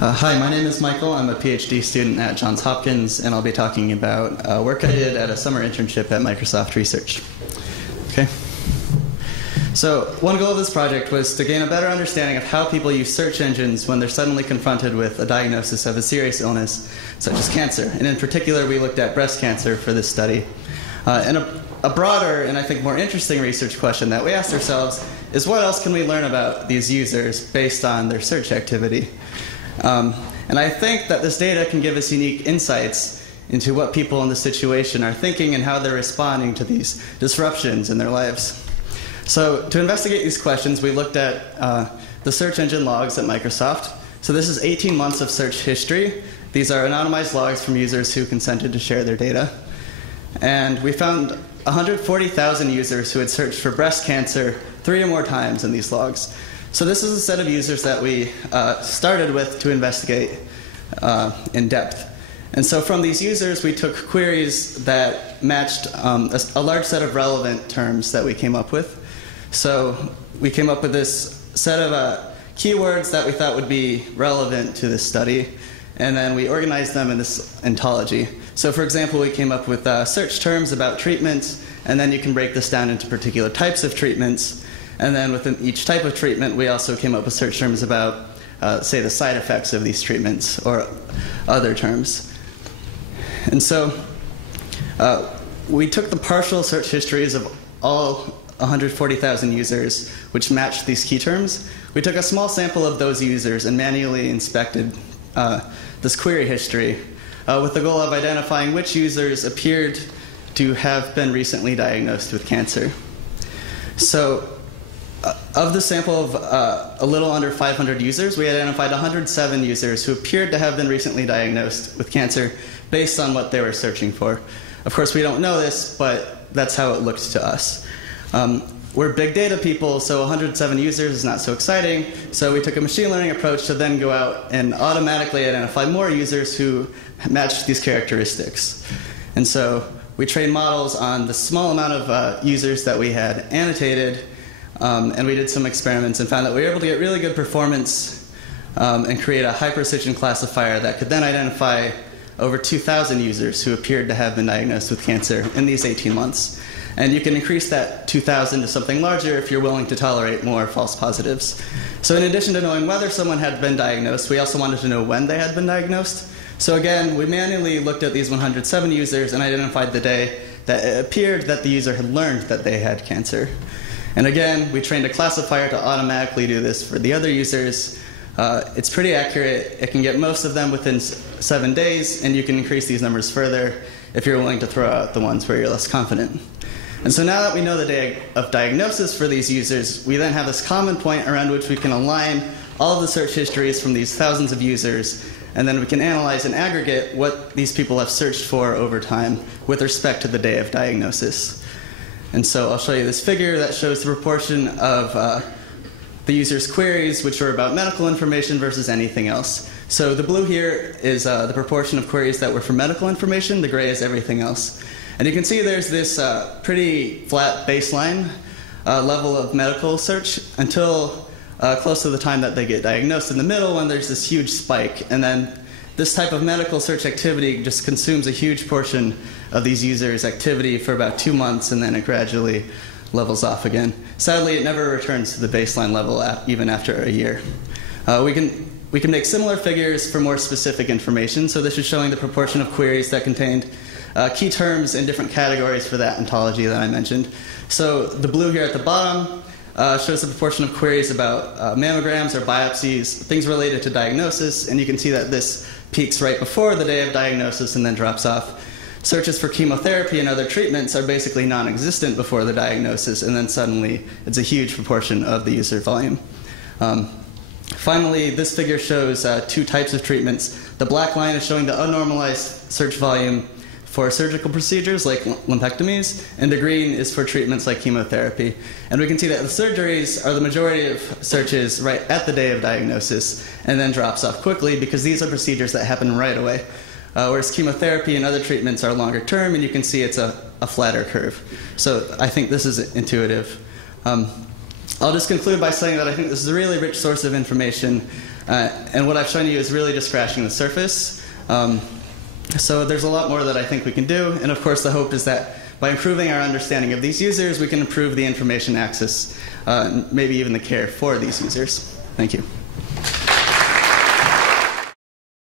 Hi, my name is Michael. I'm a PhD student at Johns Hopkins, and I'll be talking about work I did at a summer internship at Microsoft Research. Okay. So one goal of this project was to gain a better understanding of how people use search engines when they're suddenly confronted with a diagnosis of a serious illness, such as cancer. And in particular, we looked at breast cancer for this study. And a broader and I think more interesting research question that we asked ourselves is, what else can we learn about these users based on their search activity? And I think that this data can give us unique insights into what people in this situation are thinking and how they're responding to these disruptions in their lives. So to investigate these questions, we looked at the search engine logs at Microsoft. So this is 18 months of search history. These are anonymized logs from users who consented to share their data. And we found 140,000 users who had searched for breast cancer 3 or more times in these logs. So this is a set of users that we started with to investigate in depth. And so from these users, we took queries that matched a large set of relevant terms that we came up with. So we came up with this set of keywords that we thought would be relevant to this study, and then we organized them in this ontology. So for example, we came up with search terms about treatments, and then you can break this down into particular types of treatments. And then within each type of treatment, we also came up with search terms about, say, the side effects of these treatments or other terms. And so we took the partial search histories of all 140,000 users, which matched these key terms. We took a small sample of those users and manually inspected this query history with the goal of identifying which users appeared to have been recently diagnosed with cancer. So of the sample of a little under 500 users, we identified 107 users who appeared to have been recently diagnosed with cancer based on what they were searching for. Of course, we don't know this, but that's how it looked to us. We're big data people, so 107 users is not so exciting. So we took a machine learning approach to then go out and automatically identify more users who matched these characteristics. And so we trained models on the small amount of users that we had annotated, and we did some experiments and found that we were able to get really good performance and create a high-precision classifier that could then identify over 2,000 users who appeared to have been diagnosed with cancer in these 18 months. And you can increase that 2,000 to something larger if you're willing to tolerate more false positives. So in addition to knowing whether someone had been diagnosed, we also wanted to know when they had been diagnosed. So again, we manually looked at these 107 users and identified the day that it appeared that the user had learned that they had cancer. And again, we trained a classifier to automatically do this for the other users. It's pretty accurate. It can get most of them within 7 days, and you can increase these numbers further if you're willing to throw out the ones where you're less confident. And so now that we know the day of diagnosis for these users, we then have this common point around which we can align all of the search histories from these thousands of users, and then we can analyze in aggregate what these people have searched for over time with respect to the day of diagnosis. And so I'll show you this figure that shows the proportion of the user's queries which are about medical information versus anything else. So the blue here is the proportion of queries that were for medical information. The gray is everything else. And you can see there's this pretty flat baseline level of medical search until close to the time that they get diagnosed. In the middle, when there's this huge spike, and then this type of medical search activity just consumes a huge portion of these users' activity for about 2 months, and then it gradually levels off again. Sadly, it never returns to the baseline level even after a year. We can make similar figures for more specific information. So this is showing the proportion of queries that contained key terms in different categories for that ontology that I mentioned. So the blue here at the bottom shows the proportion of queries about mammograms or biopsies, things related to diagnosis, and you can see that this peaks right before the day of diagnosis and then drops off. Searches for chemotherapy and other treatments are basically non-existent before the diagnosis, and then suddenly it's a huge proportion of the user volume. Finally, this figure shows 2 types of treatments. The black line is showing the unnormalized search volume for surgical procedures like lumpectomies, and the green is for treatments like chemotherapy. And we can see that the surgeries are the majority of searches right at the day of diagnosis, and then drops off quickly because these are procedures that happen right away. Whereas chemotherapy and other treatments are longer term, and you can see it's a flatter curve. So I think this is intuitive. I'll just conclude by saying that I think this is a really rich source of information, and what I've shown you is really just scratching the surface. So there's a lot more that I think we can do, and of course the hope is that by improving our understanding of these users, we can improve the information access, maybe even the care for these users. Thank you.